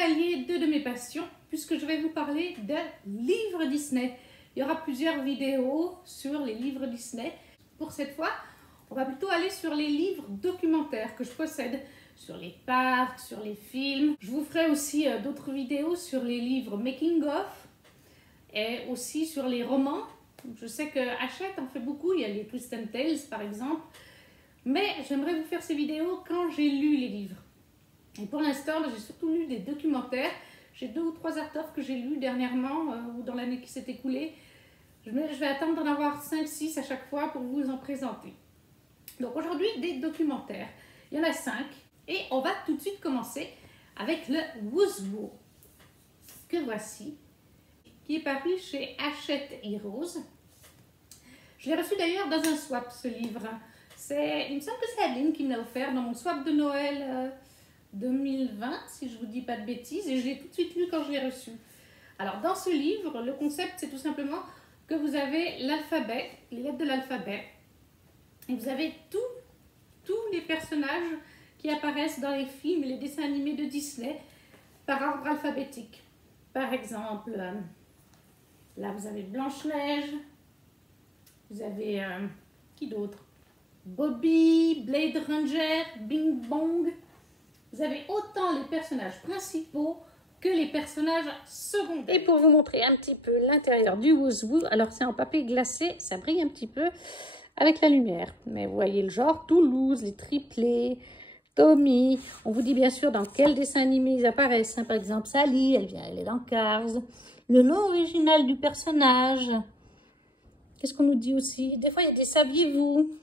vais allier deux de mes passions puisque je vais vous parler de livres Disney. Il y aura plusieurs vidéos sur les livres Disney. Pour cette fois, on va plutôt aller sur les livres documentaires que je possède, sur les parcs, sur les films. Je vous ferai aussi d'autres vidéos sur les livres making of et aussi sur les romans. Je sais que Hachette en fait beaucoup, il y a les Twist and Tales par exemple. Mais j'aimerais vous faire ces vidéos quand j'ai lu les livres. Et pour l'instant, j'ai surtout lu des documentaires. J'ai 2 ou 3 auteurs que j'ai lus dernièrement ou dans l'année qui s'est écoulée. Je vais attendre d'en avoir 5-6 à chaque fois pour vous en présenter. Donc aujourd'hui, des documentaires. Il y en a 5. Et on va tout de suite commencer avec le Woozwoo, que voici, qui est paru chez Hachette Heroes. Je l'ai reçu d'ailleurs dans un swap, ce livre. Il me semble que c'est Adeline qui me l'a offert dans mon swap de Noël 2020, si je ne vous dis pas de bêtises, et je l'ai tout de suite lu quand je l'ai reçu. Alors, dans ce livre, le concept, c'est tout simplement que vous avez l'alphabet, les lettres de l'alphabet, et vous avez tous les personnages qui apparaissent dans les films et les dessins animés de Disney par ordre alphabétique. Par exemple, là, vous avez Blanche-Neige, vous avez, qui d'autre? Bobby, Blade Ranger, Bing Bong. Vous avez autant les personnages principaux que les personnages secondaires. Et pour vous montrer un petit peu l'intérieur du Woozwoo, alors c'est en papier glacé, ça brille un petit peu avec la lumière. Mais vous voyez le genre, Toulouse, les triplés, Tommy. On vous dit bien sûr dans quel dessin animé ils apparaissent. Par exemple, Sally, elle est dans Cars. Le nom original du personnage. Qu'est-ce qu'on nous dit aussi? Des fois, il y a des saviez-vous?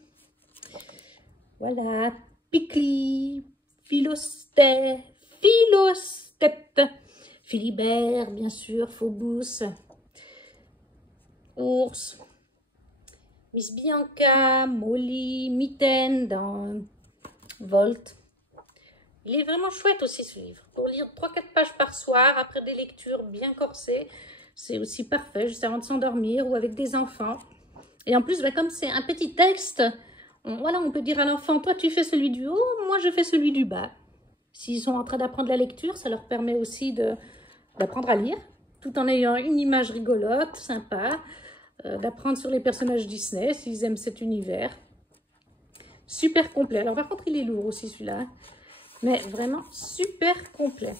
Voilà, Picli, Philostep, Philibert, bien sûr, Phobos, Ours, Miss Bianca, Molly, Mitten dans Volt. Il est vraiment chouette aussi ce livre. Pour lire 3-4 pages par soir, après des lectures bien corsées, c'est aussi parfait, juste avant de s'endormir ou avec des enfants. Et en plus, comme c'est un petit texte, voilà, on peut dire à l'enfant, toi tu fais celui du haut, moi je fais celui du bas. S'ils sont en train d'apprendre la lecture, ça leur permet aussi d'apprendre à lire, tout en ayant une image rigolote, sympa, d'apprendre sur les personnages Disney, s'ils aiment cet univers. Super complet. Alors par contre, il est lourd aussi celui-là, mais vraiment super complet.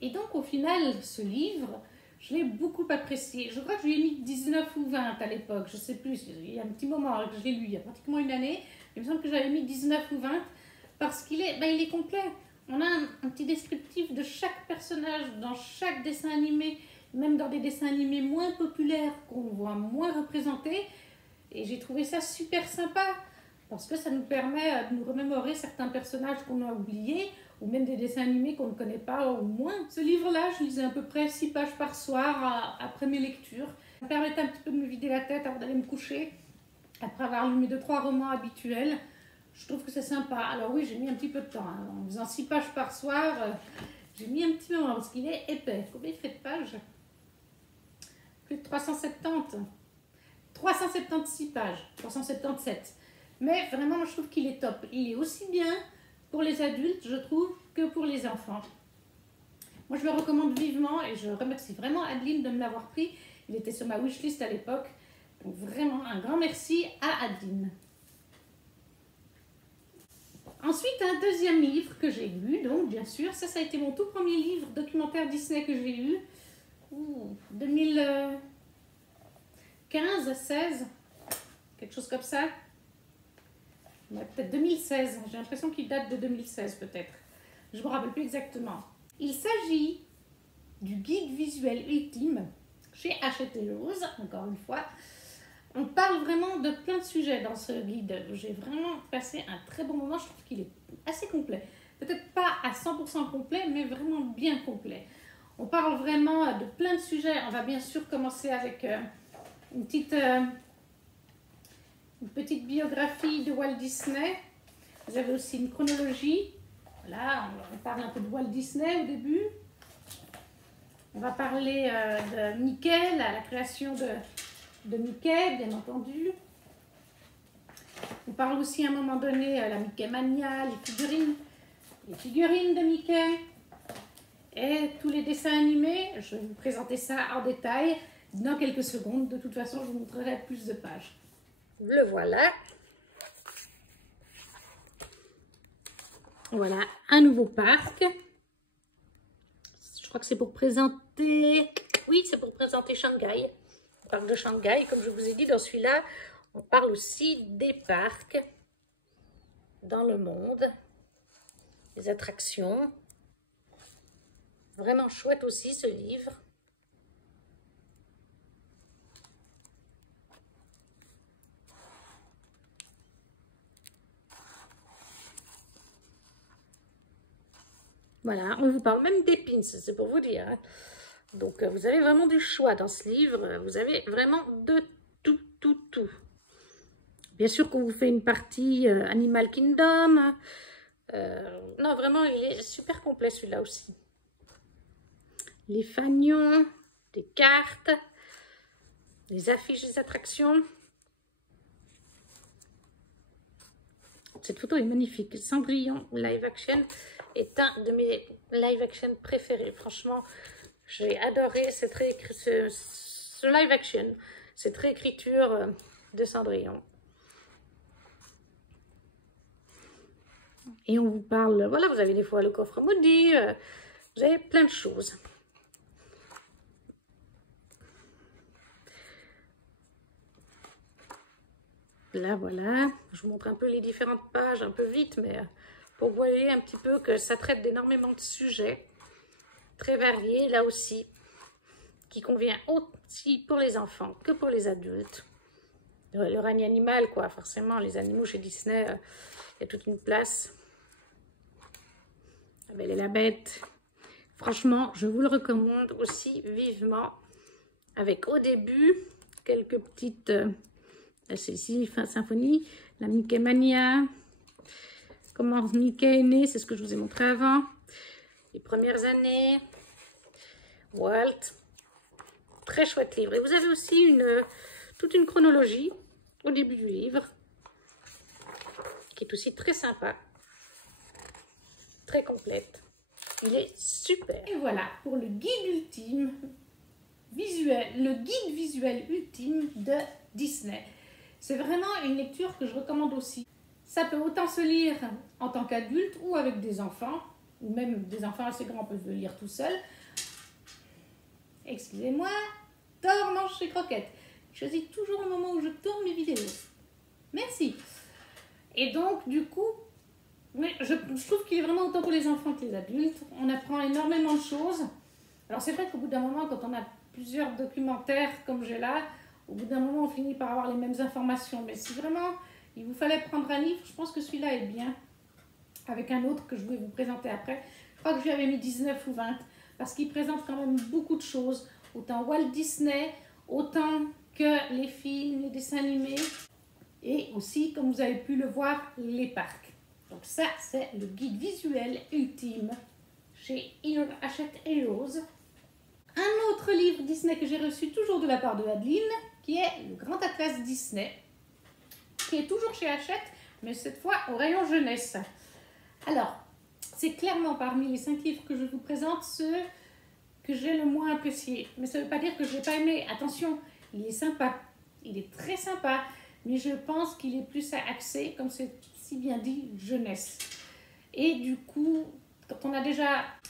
Et donc au final, ce livre, je l'ai beaucoup apprécié. Je crois que je lui ai mis 19 ou 20 à l'époque, je ne sais plus. Il y a un petit moment que je l'ai lu, il y a pratiquement une année. Il me semble que j'avais mis 19 ou 20 parce qu'il est, il est complet. On a un petit descriptif de chaque personnage dans chaque dessin animé, même dans des dessins animés moins populaires qu'on voit moins représentés. Et j'ai trouvé ça super sympa parce que ça nous permet de nous remémorer certains personnages qu'on a oubliés ou même des dessins animés qu'on ne connaît pas au moins. Ce livre-là, je lisais à peu près 6 pages par soir après mes lectures. Ça me permettait un petit peu de me vider la tête avant d'aller me coucher, après avoir lu mes 2-3 romans habituels. Je trouve que c'est sympa. Alors oui, j'ai mis un petit peu de temps. Hein. En faisant 6 pages par soir, j'ai mis un petit moment parce qu'il est épais. Combien il fait de pages? Plus de 370. 376 pages. 377. Mais vraiment, je trouve qu'il est top. Il est aussi bien pour les adultes, je trouve, que pour les enfants. Moi, je le recommande vivement et je remercie vraiment Adeline de me l'avoir pris. Il était sur ma wishlist à l'époque. Donc vraiment, un grand merci à Adeline. Ensuite, un deuxième livre que j'ai lu, donc bien sûr, ça a été mon tout premier livre documentaire Disney que j'ai lu. 2015, 16, quelque chose comme ça. Peut-être 2016, j'ai l'impression qu'il date de 2016 peut-être. Je ne me rappelle plus exactement. Il s'agit du guide visuel ultime chez Hachette Heroes, encore une fois. On parle vraiment de plein de sujets dans ce guide. J'ai vraiment passé un très bon moment, je trouve qu'il est assez complet. Peut-être pas à 100% complet, mais vraiment bien complet. On parle vraiment de plein de sujets. On va bien sûr commencer avec une petite biographie de Walt Disney. Vous avez aussi une chronologie. Voilà, on parle un peu de Walt Disney au début. On va parler de Mickey, la création de Mickey, bien entendu. On parle aussi à un moment donné de la Mickey Mania, les figurines les figurines de Mickey et tous les dessins animés. Je vais vous présenter ça en détail dans quelques secondes. De toute façon, je vous montrerai plus de pages. Le voilà. Voilà, un nouveau parc. Je crois que c'est pour présenter... Oui, c'est pour présenter Shanghai. On parle de Shanghai, comme je vous ai dit, dans celui-là, on parle aussi des parcs dans le monde, des attractions. Vraiment chouette aussi ce livre. Voilà, on vous parle même des pins, c'est pour vous dire. Hein. Donc, vous avez vraiment du choix dans ce livre. Vous avez vraiment de tout. Bien sûr qu'on vous fait une partie Animal Kingdom. Non, vraiment, il est super complet celui-là aussi. Les fanions, des cartes, les affiches des attractions. Cette photo est magnifique. Cendrillon live action est un de mes live action préférés. Franchement, j'ai adoré ce live action, cette réécriture de Cendrillon. Et on vous parle, voilà, vous avez des fois le coffre maudit, vous avez plein de choses. Là, voilà, je vous montre un peu les différentes pages, un peu vite, mais pour que vous voyez un petit peu que ça traite d'énormément de sujets, très variés, là aussi, qui convient aussi pour les enfants que pour les adultes. Le règne animal, quoi, forcément, les animaux chez Disney, il y a toute une place. La Belle et la Bête. Franchement, je vous le recommande aussi vivement, avec au début quelques petites... celle-ci, fin symphonie, la Mickey Mania, comment Mickey est né, c'est ce que je vous ai montré avant, les premières années, Walt, très chouette livre. Et vous avez aussi toute une chronologie au début du livre, qui est aussi très sympa, très complète. Il est super. Et voilà pour le guide ultime visuel, le guide visuel ultime de Disney. C'est vraiment une lecture que je recommande aussi. Ça peut autant se lire en tant qu'adulte ou avec des enfants, ou même des enfants assez grands peuvent le lire tout seuls. Excusez-moi, Thor mange ses croquettes. Je choisis toujours le moment où je tourne mes vidéos. Merci. Et donc, du coup, je trouve qu'il est vraiment autant pour les enfants que les adultes. On apprend énormément de choses. Alors c'est vrai qu'au bout d'un moment, quand on a plusieurs documentaires comme j'ai là, au bout d'un moment, on finit par avoir les mêmes informations. Mais si vraiment il vous fallait prendre un livre, je pense que celui-là est bien. Avec un autre que je vais vous présenter après. Je crois que je lui avais mis 19 ou 20. Parce qu'il présente quand même beaucoup de choses. Autant Walt Disney, autant que les films, les dessins animés. Et aussi, comme vous avez pu le voir, les parcs. Donc ça, c'est le guide visuel ultime chez Hachette Heroes. Un autre livre Disney que j'ai reçu toujours de la part de Adeline, qui est le Grand Atlas Disney, qui est toujours chez Hachette, mais cette fois au rayon jeunesse. Alors, c'est clairement parmi les 5 livres que je vous présente ceux que j'ai le moins appréciés. Mais ça ne veut pas dire que je n'ai pas aimé. Attention, il est sympa, il est très sympa, mais je pense qu'il est plus axé, comme c'est si bien dit, jeunesse. Et du coup, quand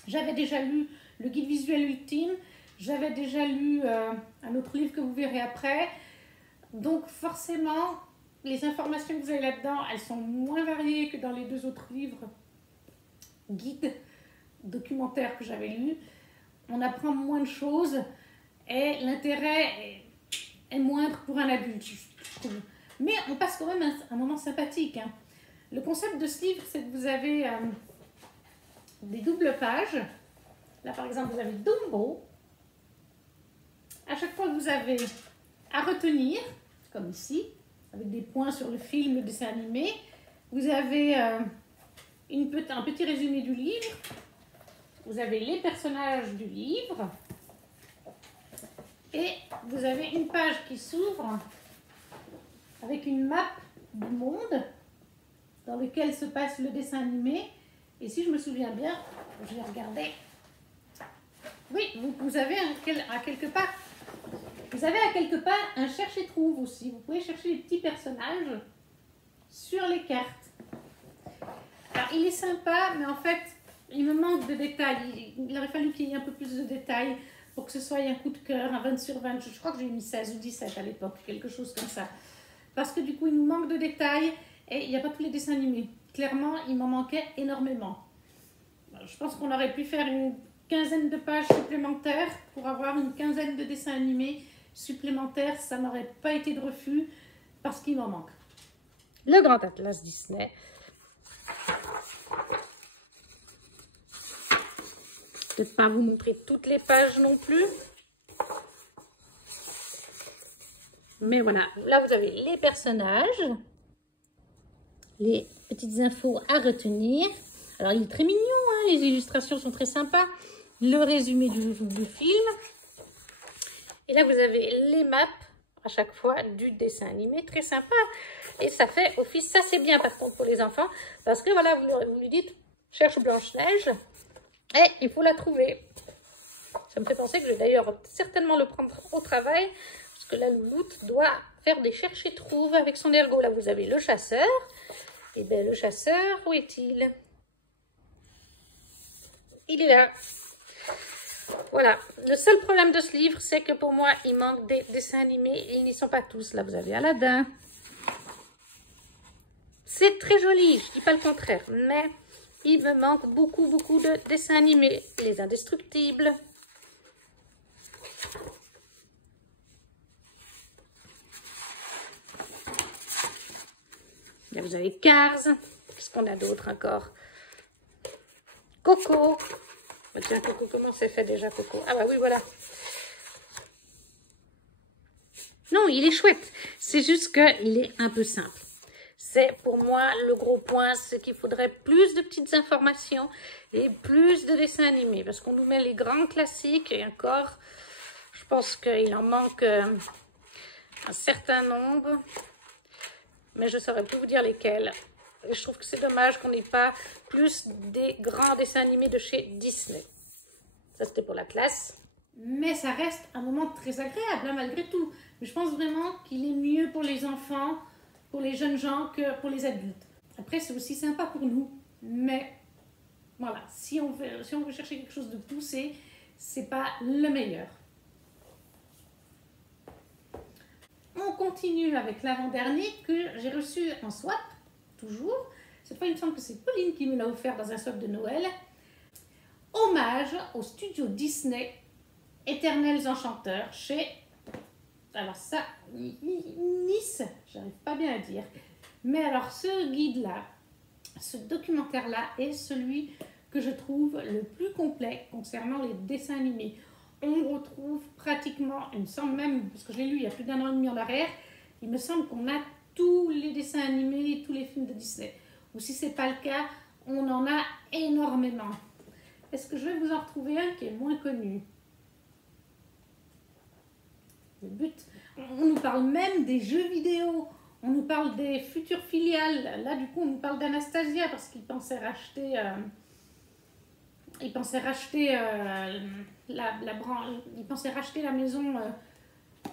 j'avais déjà lu le guide visuel ultime, j'avais déjà lu un autre livre que vous verrez après. Donc forcément, les informations que vous avez là-dedans, elles sont moins variées que dans les 2 autres livres guides documentaires que j'avais lus. On apprend moins de choses et l'intérêt est moindre pour un adulte, je trouve. Mais on passe quand même un moment sympathique. Hein. Le concept de ce livre, c'est que vous avez des doubles pages. Là, par exemple, vous avez Dumbo. À chaque fois, vous avez à retenir, comme ici, avec des points sur le film, le dessin animé. Vous avez un petit résumé du livre. Vous avez les personnages du livre. Et vous avez une page qui s'ouvre avec une map du monde dans lequel se passe le dessin animé. Et si je me souviens bien, je vais regarder. Oui, vous avez à quelque part un cherche et trouve aussi. Vous pouvez chercher les petits personnages sur les cartes. Alors, il est sympa, mais en fait, il me manque de détails. Il aurait fallu qu'il y ait un peu plus de détails pour que ce soit un coup de cœur, un 20 sur 20. Je crois que j'ai mis 16 ou 17 à l'époque, quelque chose comme ça. Parce que du coup, il nous manque de détails et il n'y a pas tous les dessins animés. Clairement, il m'en manquait énormément. Je pense qu'on aurait pu faire une quinzaine de pages supplémentaires pour avoir une quinzaine de dessins animés supplémentaires. Ça n'aurait pas été de refus parce qu'il m'en manque. Le Grand Atlas Disney. Peut-être pas vous montrer toutes les pages non plus. Mais voilà, là vous avez les personnages, les petites infos à retenir. Alors il est très mignon, hein, les illustrations sont très sympas. Le résumé du film. Et là vous avez les maps à chaque fois du dessin animé, très sympa. Et ça fait office, ça c'est bien par contre pour les enfants. Parce que voilà, vous lui dites, cherche Blanche-Neige et il faut la trouver. Ça me fait penser que je vais d'ailleurs certainement le prendre au travail. Parce que la louloute doit faire des cherche et trouve avec son ergot. Là, vous avez le chasseur. Et bien, le chasseur, où est-il? Il est là. Voilà. Le seul problème de ce livre, c'est que pour moi, il manque des dessins animés. Et ils n'y sont pas tous. Là, vous avez Aladdin. C'est très joli, je ne dis pas le contraire. Mais il me manque beaucoup de dessins animés. Les Indestructibles. Là, vous avez Cars. Qu'est-ce qu'on a d'autre encore? Coco. Oh, tiens, Coco, comment c'est fait déjà, Coco? Ah bah oui, voilà. Non, il est chouette. C'est juste qu'il est un peu simple. C'est pour moi le gros point, c'est qu'il faudrait plus de petites informations et plus de dessins animés. Parce qu'on nous met les grands classiques et encore, je pense qu'il en manque un certain nombre. Mais je ne saurais plus vous dire lesquels. Et je trouve que c'est dommage qu'on n'ait pas plus des grands dessins animés de chez Disney. Ça, c'était pour la classe. Mais ça reste un moment très agréable, hein, malgré tout. Mais je pense vraiment qu'il est mieux pour les enfants, pour les jeunes gens, que pour les adultes. Après, c'est aussi sympa pour nous. Mais voilà, si on veut chercher quelque chose de poussé, c'est pas le meilleur. On continue avec l'avant-dernier que j'ai reçu en swap, toujours. Cette fois, il me semble que c'est Pauline qui me l'a offert dans un swap de Noël. Hommage au studio Disney, Éternels Enchanteurs, chez... Alors ça, Nice, j'arrive pas bien à dire. Mais alors, ce guide-là, ce documentaire-là est celui que je trouve le plus complet concernant les dessins animés. On retrouve pratiquement, il me semble même, parce que je l'ai lu il y a plus d'1 an et demi en arrière, il me semble qu'on a tous les dessins animés, tous les films de Disney. Ou si ce n'est pas le cas, on en a énormément. Est-ce que je vais vous en retrouver un qui est moins connu? Le but, on nous parle même des jeux vidéo, on nous parle des futures filiales. Là, du coup, on nous parle d'Anastasia parce qu'ils pensaient racheter... Ils pensaient racheter la maison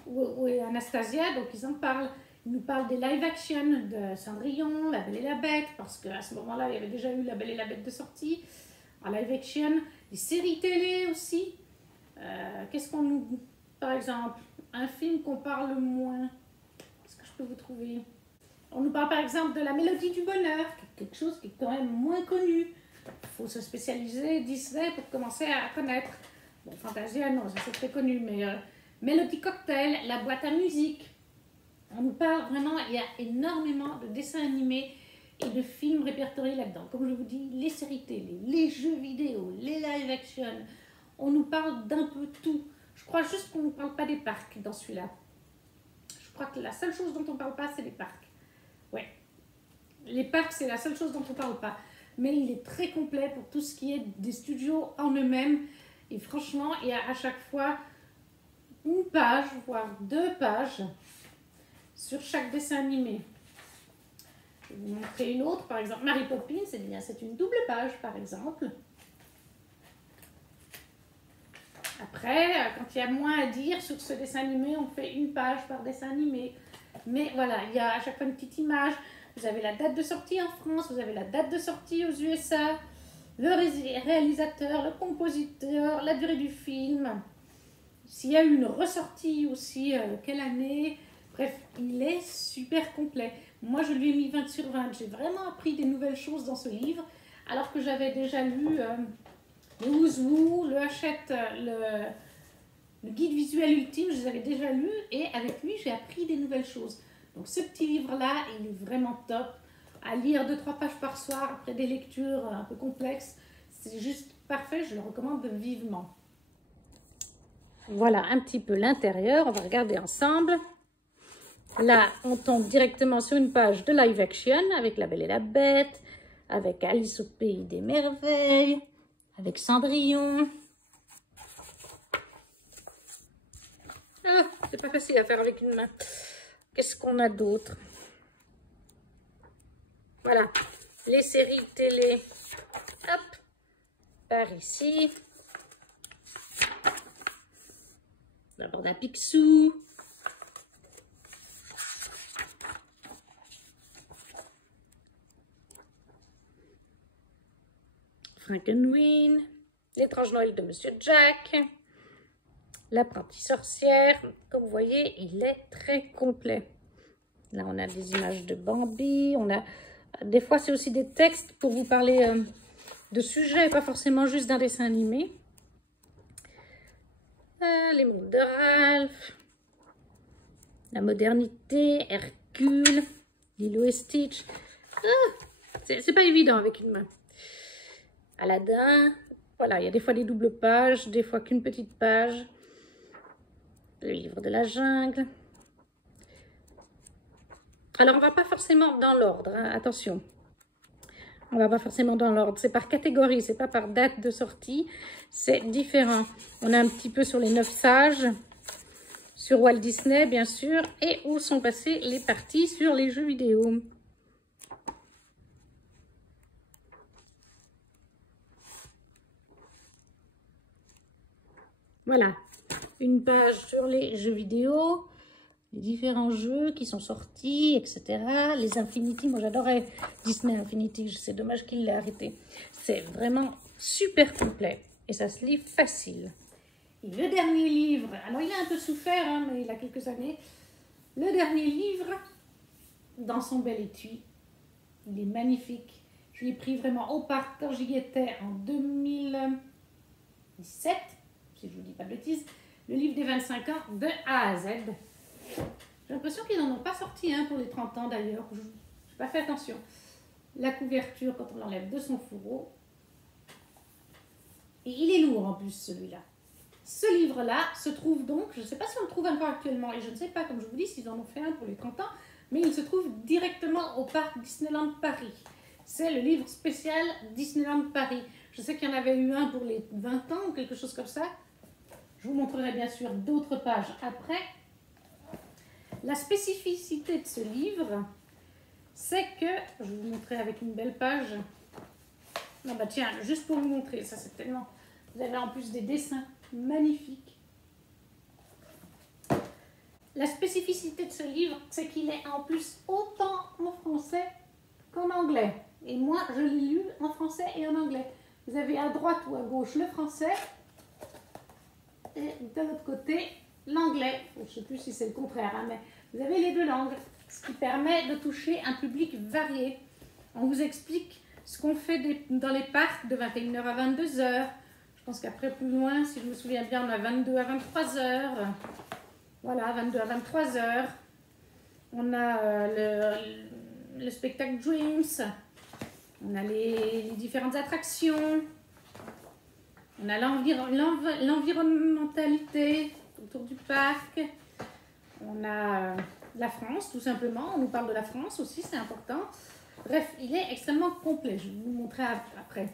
où est Anastasia, donc ils en parlent. Ils nous parlent des live action de Cendrillon, La Belle et la Bête, parce qu'à ce moment-là, il y avait déjà eu La Belle et la Bête de sortie, en live action. Des séries télé aussi. Qu'est-ce qu'on nous... Par exemple, un film qu'on parle moins. Qu'est-ce que je peux vous trouver? On nous parle par exemple de La Mélodie du Bonheur, quelque chose qui est quand même moins connu. Il faut se spécialiser Disney pour commencer à connaître. Bon, Fantasia, non, ça c'est très connu, mais Mélodie Cocktail, La Boîte à musique. On nous parle vraiment, il y a énormément de dessins animés et de films répertoriés là-dedans. Comme je vous dis, les séries télé, les jeux vidéo, les live action. On nous parle d'un peu tout. Je crois juste qu'on ne nous parle pas des parcs dans celui-là. Je crois que la seule chose dont on ne parle pas, c'est les parcs. Ouais. Les parcs, c'est la seule chose dont on ne parle pas. Mais il est très complet pour tout ce qui est des studios en eux-mêmes. Et franchement, il y a à chaque fois une page, voire 2 pages sur chaque dessin animé. Je vais vous montrer une autre, par exemple, Mary Poppins, eh bien, c'est une double page, par exemple. Après, quand il y a moins à dire sur ce dessin animé, on fait une page par dessin animé. Mais voilà, il y a à chaque fois une petite image. Vous avez la date de sortie en France, vous avez la date de sortie aux USA, le réalisateur, le compositeur, la durée du film. S'il y a eu une ressortie aussi, quelle année. Bref, il est super complet. Moi, je lui ai mis 20 sur 20. J'ai vraiment appris des nouvelles choses dans ce livre, alors que j'avais déjà lu le Who's Who, le Hachette, le guide visuel ultime, je les avais déjà lus et avec lui, j'ai appris des nouvelles choses. Donc ce petit livre-là, il est vraiment top. À lire 2-3 pages par soir après des lectures un peu complexes, c'est juste parfait, je le recommande vivement. Voilà un petit peu l'intérieur, on va regarder ensemble. Là, on tombe directement sur une page de live action avec La Belle et la Bête, avec Alice au Pays des Merveilles, avec Cendrillon. Ah, c'est pas facile à faire avec une main. Qu'est-ce qu'on a d'autre? Voilà, les séries télé. Hop, par ici. D'abord d'un Picsou. Frankenweenie. L'étrange Noël de Monsieur Jack. L'apprentie sorcière, comme vous voyez, il est très complet. Là, on a des images de Bambi. On a des fois, c'est aussi des textes pour vous parler de sujets, pas forcément juste d'un dessin animé. Les mondes de Ralph. La modernité, Hercule, Lilo et Stitch. Ah, c'est pas évident avec une main. Aladdin. Voilà, il y a des fois des doubles pages, des fois qu'une petite page. Le livre de la jungle. Alors, on va pas forcément dans l'ordre, hein, attention. On va pas forcément dans l'ordre, c'est par catégorie, c'est pas par date de sortie, c'est différent. On a un petit peu sur les 9 sages, sur Walt Disney, bien sûr, et où sont passées les parties sur les jeux vidéo. Voilà, une page sur les jeux vidéo, les différents jeux qui sont sortis, etc. Les Infinity, moi j'adorais Disney Infinity, c'est dommage qu'il l'ait arrêté. C'est vraiment super complet et ça se lit facile. Et le dernier livre, alors il a un peu souffert, hein, mais il a quelques années. Le dernier livre, dans son bel étui, il est magnifique. Je l'ai pris vraiment au parc quand j'y étais en 2017, si je ne vous dis pas de bêtises. Le livre des 25 ans de A à Z. J'ai l'impression qu'ils n'en ont pas sorti pour les 30 ans d'ailleurs. Je n'ai pas fait attention. La couverture quand on l'enlève de son fourreau. Et il est lourd en plus celui-là. Ce livre-là se trouve donc, je ne sais pas si on le trouve encore actuellement, et je ne sais pas, comme je vous dis, s'ils en ont fait un pour les 30 ans, mais il se trouve directement au parc Disneyland Paris. C'est le livre spécial Disneyland Paris. Je sais qu'il y en avait eu un pour les 20 ans ou quelque chose comme ça. Je vous montrerai bien sûr d'autres pages après. La spécificité de ce livre, c'est que, je vais vous montrer avec une belle page. Non bah tiens, juste pour vous montrer, ça c'est tellement... Vous avez en plus des dessins magnifiques. La spécificité de ce livre, c'est qu'il est en plus autant en français qu'en anglais. Et moi, je l'ai lu en français et en anglais. Vous avez à droite ou à gauche le français et de l'autre côté l'anglais. Je ne sais plus si c'est le contraire, mais vous avez les deux langues, ce qui permet de toucher un public varié. On vous explique ce qu'on fait dans les parcs de 21h à 22h. Je pense qu'après, plus loin, si je me souviens bien, on a 22 à 23h. Voilà, 22 à 23h. On a le spectacle Dreams. On a les différentes attractions. On a l'environnementalité autour du parc. On a la France, tout simplement. On nous parle de la France aussi, c'est important. Bref, il est extrêmement complet. Je vais vous le montrer après.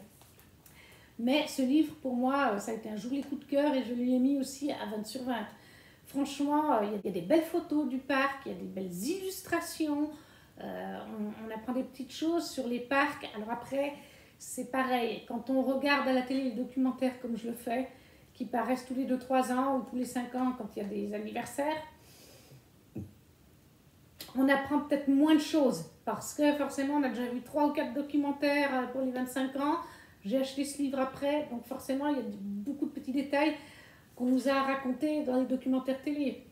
Mais ce livre, pour moi, ça a été un joli coup de cœur et je lui ai mis aussi à 20 sur 20. Franchement, il y a des belles photos du parc, il y a des belles illustrations. On apprend des petites choses sur les parcs. Alors après, c'est pareil, quand on regarde à la télé les documentaires comme je le fais, qui paraissent tous les 2-3 ans ou tous les 5 ans quand il y a des anniversaires, on apprend peut-être moins de choses parce que forcément on a déjà vu 3 ou 4 documentaires pour les 25 ans. J'ai acheté ce livre après, donc forcément il y a beaucoup de petits détails qu'on nous a racontés dans les documentaires télé.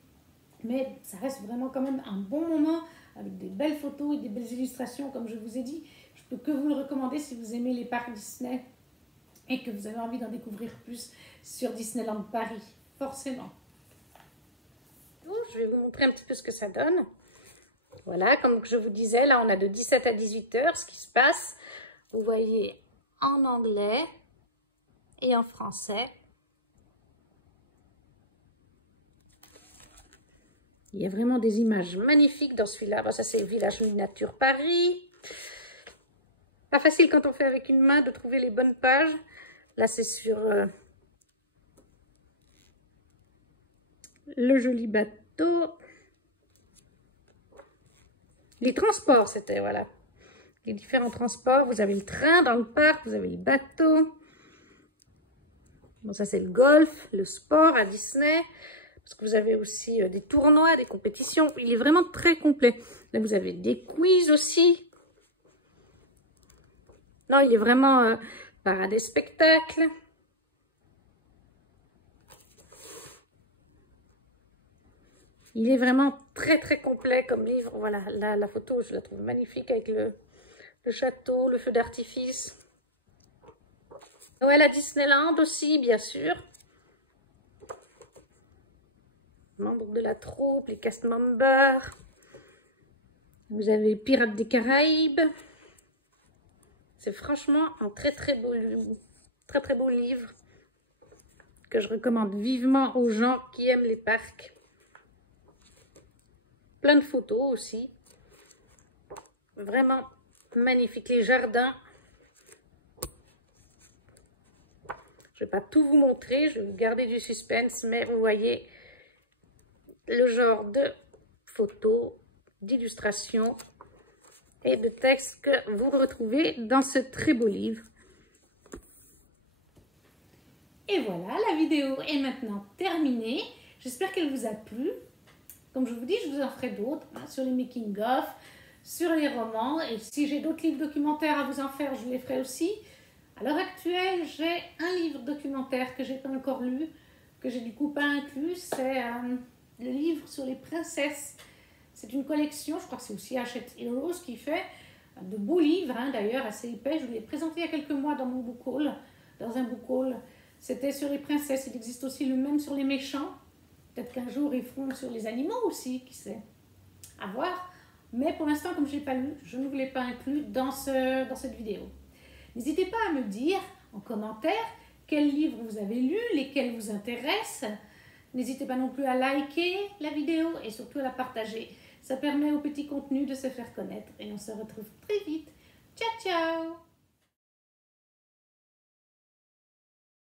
Mais ça reste vraiment quand même un bon moment avec des belles photos et des belles illustrations comme je vous ai dit. Je peux que vous le recommander si vous aimez les parcs Disney et que vous avez envie d'en découvrir plus sur Disneyland Paris, forcément. Je vais vous montrer un petit peu ce que ça donne. Voilà, comme je vous disais, là on a de 17 à 18 heures ce qui se passe. Vous voyez en anglais et en français. Il y a vraiment des images magnifiques dans celui-là. Bon, ça c'est le village miniature Paris. Pas facile quand on fait avec une main de trouver les bonnes pages. Là c'est sur le joli bateau. Les transports, c'était, voilà. Les différents transports. Vous avez le train dans le parc, vous avez le bateau. Bon, ça, c'est le golf, le sport à Disney. Parce que vous avez aussi des tournois, des compétitions. Il est vraiment très complet. Là, vous avez des quiz aussi. Non, il est vraiment parade des spectacles. Il est vraiment très très complet comme livre. Voilà, là, la photo, je la trouve magnifique avec le château, le feu d'artifice. Noël à Disneyland aussi, bien sûr. Membres de la troupe, les cast members. Vous avez Pirates des Caraïbes. C'est franchement un très très beau livre que je recommande vivement aux gens qui aiment les parcs. Plein de photos aussi. Vraiment magnifique. Les jardins. Je ne vais pas tout vous montrer. Je vais vous garder du suspense. Mais vous voyez le genre de photos, d'illustrations et de textes que vous retrouvez dans ce très beau livre. Et voilà, la vidéo est maintenant terminée. J'espère qu'elle vous a plu. Comme je vous dis, je vous en ferai d'autres sur les making-of, sur les romans. Et si j'ai d'autres livres documentaires à vous en faire, je les ferai aussi. À l'heure actuelle, j'ai un livre documentaire que je n'ai pas encore lu, que j'ai du coup pas inclus. C'est le livre sur les princesses. C'est une collection, je crois que c'est aussi Hachette Heroes qui fait de beaux livres, d'ailleurs assez épais. Je vous l'ai présenté il y a quelques mois dans mon book haul, dans un book haul. C'était sur les princesses. Il existe aussi le même sur les méchants. Peut-être qu'un jour, ils feront sur les animaux aussi, qui sait. À voir. Mais pour l'instant, comme je ne l'ai pas lu, je ne vous l'ai pas inclus dans cette vidéo. N'hésitez pas à me dire en commentaire quels livres vous avez lus, lesquels vous intéressent. N'hésitez pas non plus à liker la vidéo et surtout à la partager. Ça permet au petit contenu de se faire connaître. Et on se retrouve très vite. Ciao, ciao!